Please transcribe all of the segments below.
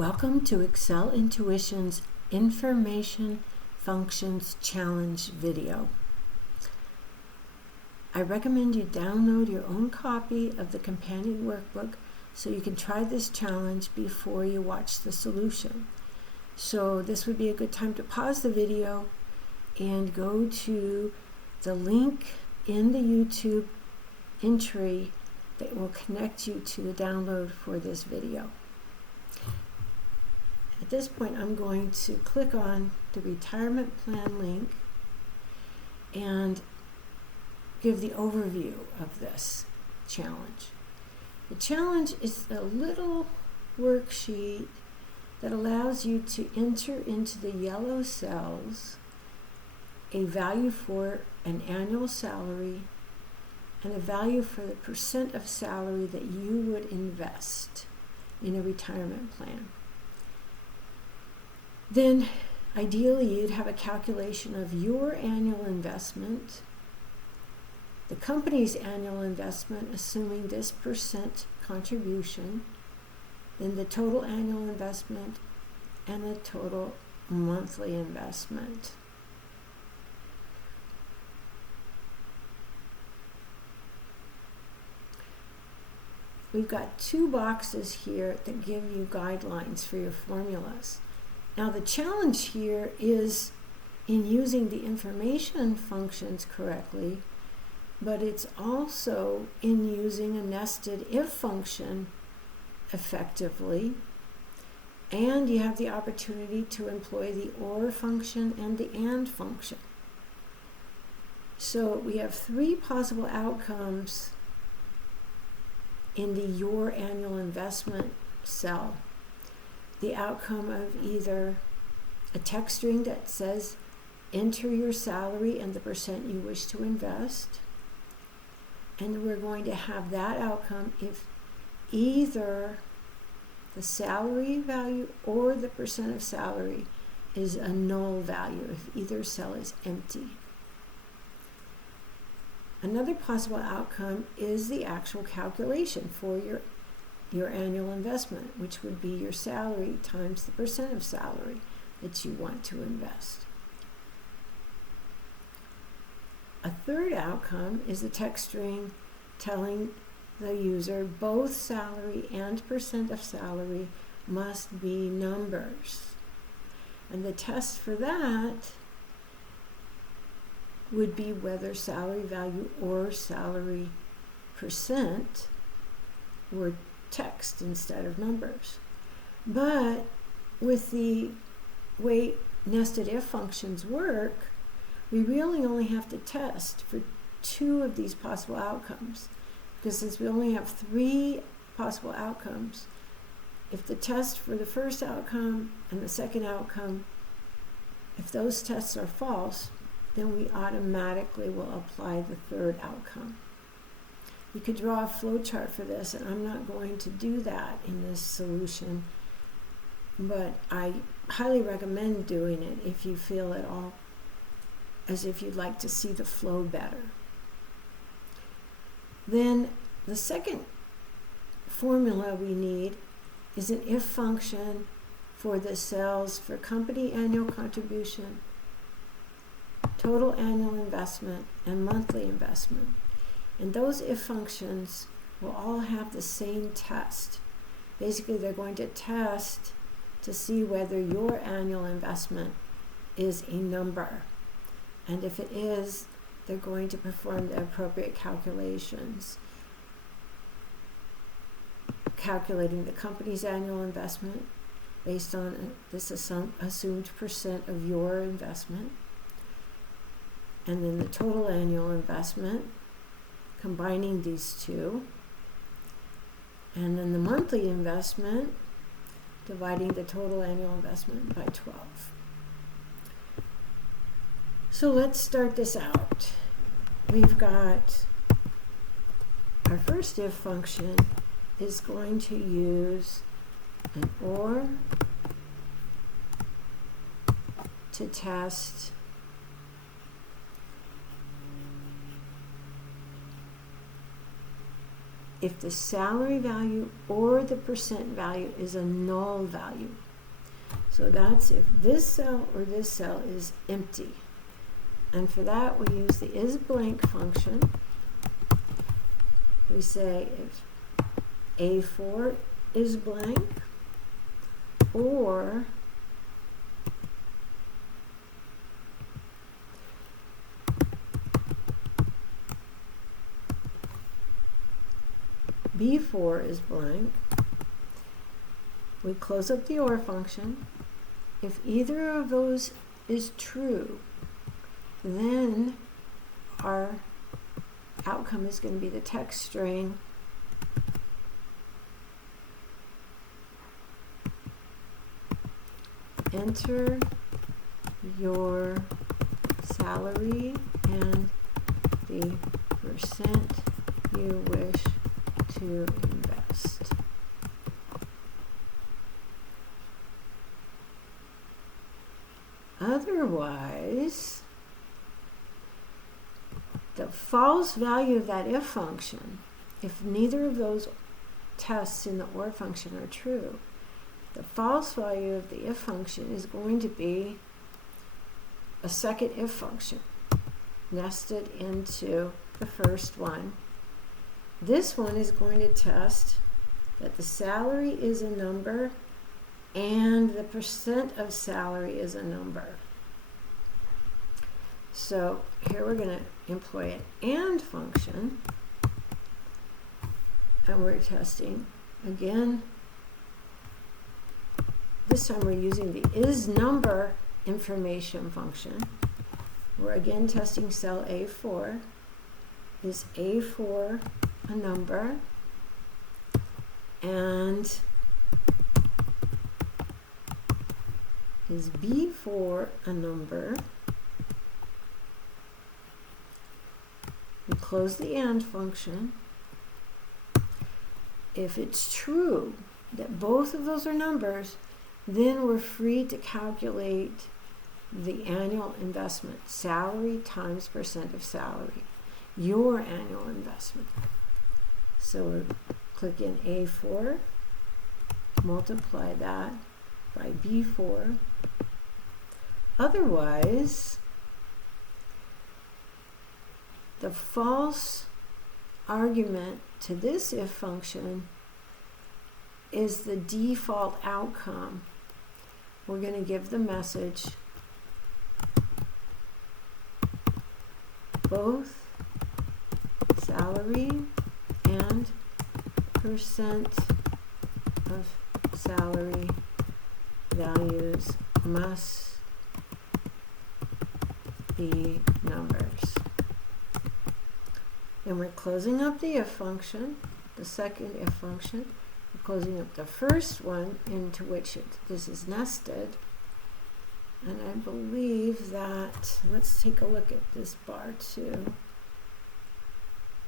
Welcome to Excel Intuition's Information Functions Challenge video. I recommend you download your own copy of the companion workbook so you can try this challenge before you watch the solution. So this would be a good time to pause the video and go to the link in the YouTube entry that will connect you to the download for this video. At this point, I'm going to click on the retirement plan link and give the overview of this challenge. The challenge is a little worksheet that allows you to enter into the yellow cells a value for an annual salary and a value for the percent of salary that you would invest in a retirement plan. Then, ideally, you'd have a calculation of your annual investment, the company's annual investment, assuming this percent contribution, then the total annual investment, and the total monthly investment. We've got two boxes here that give you guidelines for your formulas. Now the challenge here is in using the information functions correctly, but it's also in using a nested if function effectively, and you have the opportunity to employ the OR function and the AND function. So we have three possible outcomes in the your annual investment cell. The outcome of either a text string that says enter your salary and the percent you wish to invest, and we're going to have that outcome if either the salary value or the percent of salary is a null value, if either cell is empty. Another possible outcome is the actual calculation for your annual investment, which would be your salary times the percent of salary that you want to invest. A third outcome is a text string telling the user both salary and percent of salary must be numbers. And the test for that would be whether salary value or salary percent were text instead of numbers. But with the way nested if functions work, we really only have to test for two of these possible outcomes, because since we only have three possible outcomes, if the test for the first outcome and the second outcome, if those tests are false, then we automatically will apply the third outcome. You could draw a flowchart for this, and I'm not going to do that in this solution, but I highly recommend doing it if you feel at all as if you'd like to see the flow better. Then the second formula we need is an if function for the cells for company annual contribution, total annual investment, and monthly investment. And those if functions will all have the same test. Basically, they're going to test to see whether your annual investment is a number. And if it is, they're going to perform the appropriate calculations, calculating the company's annual investment based on this assumed percent of your investment, and then the total annual investment, combining these two, and then the monthly investment, dividing the total annual investment by 12. So let's start this out. We've got our first if function is going to use an OR to test if the salary value or the percent value is a null value. So that's if this cell or this cell is empty. And for that, we use the isBlank function. We say if A4 is blank, or B4 is blank, we close up the OR function. If either of those is true, then our outcome is going to be the text string enter your salary and the percent you wish to invest. Otherwise, the false value of that if function, if neither of those tests in the OR function are true, the false value of the if function is going to be a second if function nested into the first one. This one is going to test that the salary is a number and the percent of salary is a number. So here we're going to employ an AND function, and we're testing again. This time we're using the isNumber information function. We're again testing cell A4. Is A4 a number? And is B4 a number? We close the AND function. If it's true that both of those are numbers, then we're free to calculate the annual investment, salary times percent of salary, your annual investment. So we click in A4, multiply that by B4. Otherwise, the false argument to this if function is the default outcome. We're going to give the message both salary and percent of salary values must be numbers. And we're closing up the if function, the second if function. We're closing up the first one into which this is nested. And I believe that, let's take a look at this bar too.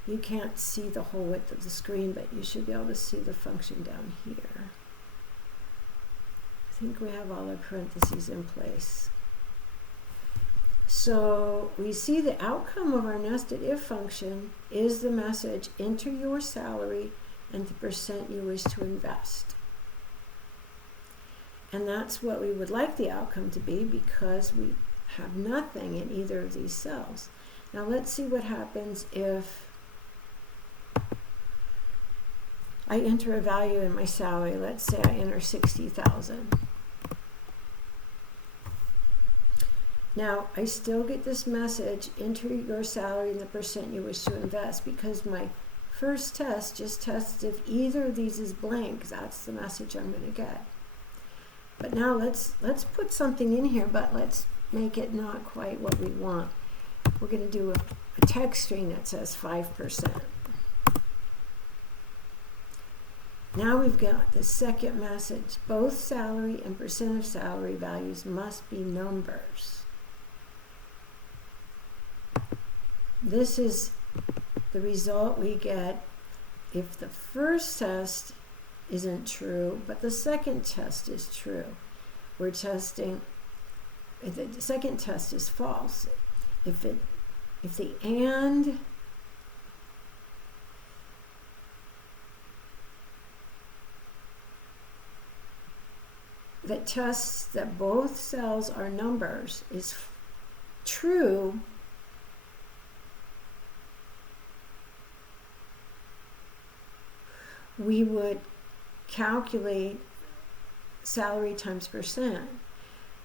You can't see the whole width of the screen, but you should be able to see the function down here. I think we have all our parentheses in place. So we see the outcome of our nested if function is the message, enter your salary and the percent you wish to invest. And that's what we would like the outcome to be, because we have nothing in either of these cells. Now let's see what happens if I enter a value in my salary. Let's say I enter 60,000. Now, I still get this message, enter your salary and the percent you wish to invest, because my first test just tests if either of these is blank. That's the message I'm going to get. But now let's put something in here, but let's make it not quite what we want. We're going to do a text string that says 5%. Now we've got the second message, both salary and percent of salary values must be numbers. This is the result we get if the first test isn't true, but the second test is true. We're testing, if the second test is false. If the and, if the, that tests that both cells are numbers is true, we would calculate salary times percent.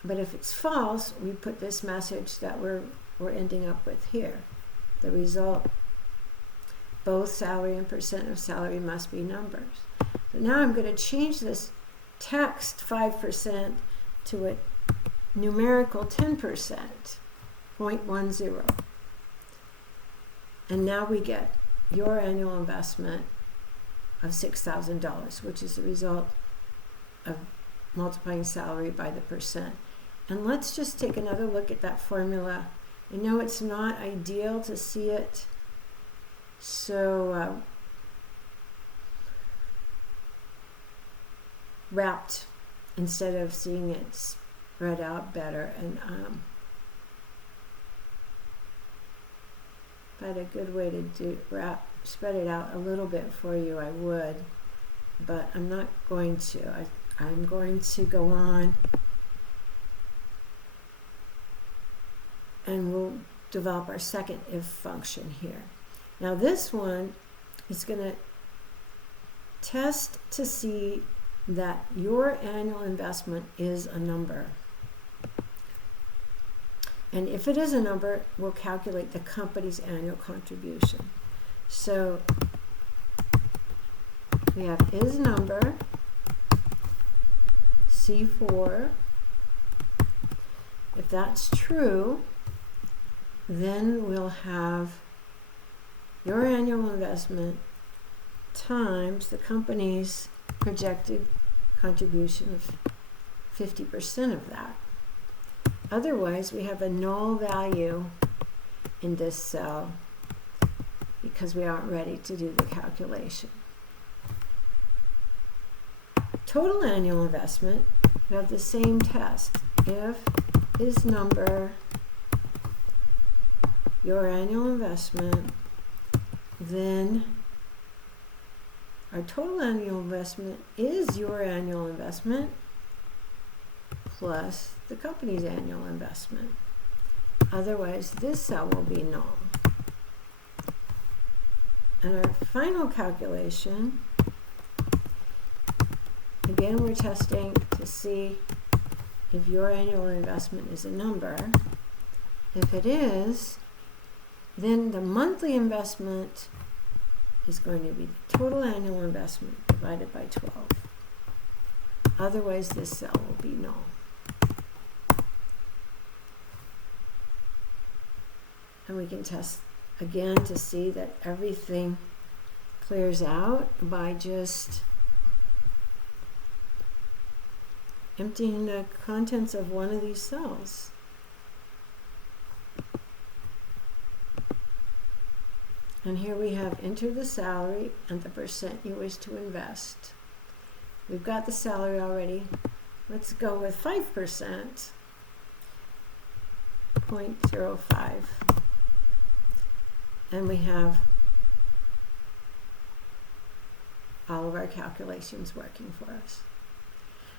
But if it's false, we put this message that we're ending up with here. The result, both salary and percent of salary must be numbers. So now I'm going to change this text 5% to a numerical 10%, 0.10. And now we get your annual investment of $6,000, which is the result of multiplying salary by the percent. And let's just take another look at that formula. I know it's not ideal to see it so wrapped instead of seeing it spread out better. And if I had a good way to spread it out a little bit for you, I would, but I'm not going to. I'm going to go on and we'll develop our second if function here. Now this one is going to test to see that your annual investment is a number. And if it is a number, we'll calculate the company's annual contribution. So we have is number, C4. If that's true, then we'll have your annual investment times the company's projected contribution of 50% of that. Otherwise, we have a null value in this cell because we aren't ready to do the calculation. Total annual investment, we have the same test. If is number your annual investment, then our total annual investment is your annual investment plus the company's annual investment. Otherwise, this cell will be null. And our final calculation, again, we're testing to see if your annual investment is a number. If it is, then the monthly investment is going to be the total annual investment divided by 12. Otherwise, this cell will be null. And we can test again to see that everything clears out by just emptying the contents of one of these cells. And here we have enter the salary and the percent you wish to invest. We've got the salary already. Let's go with 5%, 0.05. And we have all of our calculations working for us.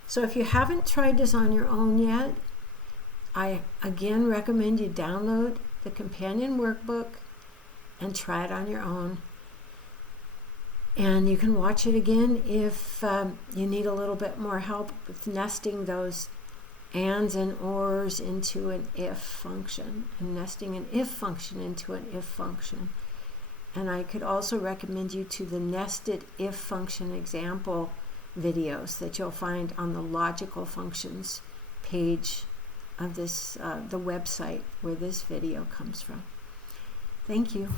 So if you haven't tried this on your own yet, I again recommend you download the companion workbook and try it on your own. And you can watch it again if you need a little bit more help with nesting those ands and ors into an if function, and nesting an if function into an if function. And I could also recommend you to the nested if function example videos that you'll find on the logical functions page of this the website where this video comes from. Thank you.